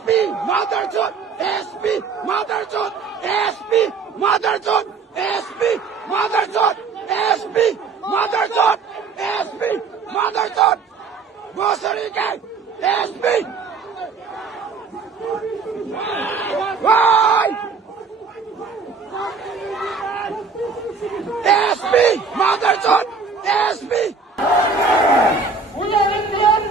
SP Motherchod, SP Motherchod, SP Motherchod, SP Motherchod, SP Motherchod, SP Motherchod, Grocery Gang, SP. Why? SP Motherchod, SP. We are Indian.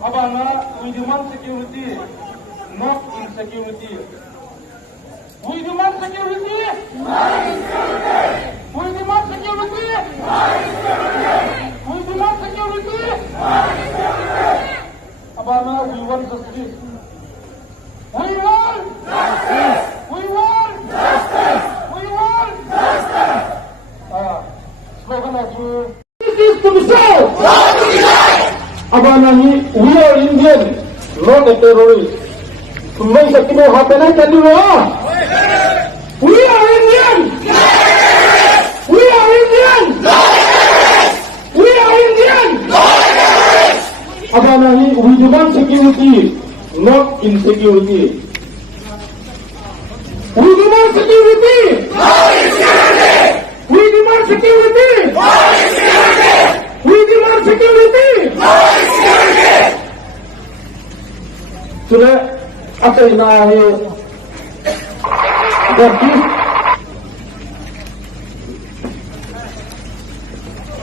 Abana, we demand security, not insecurity. We demand security. We demand security. We demand security. Abana, we want justice. We want justice. We want justice. We want justice. Slogan of you. This is to be solved. Abana, we are Indian, not a terrorist. Tumbai sakti mo happen hai chali ho. We are Indian. We are Indian. We are Indian. Abana, we demand security, not insecurity. We demand security. We demand security. We demand security. Sudah apa yang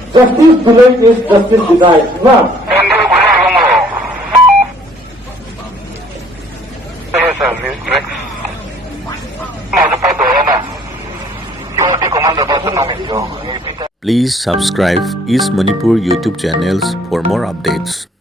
justice delayed is justice denied. Nah. Please subscribe East Manipur YouTube channels for more updates.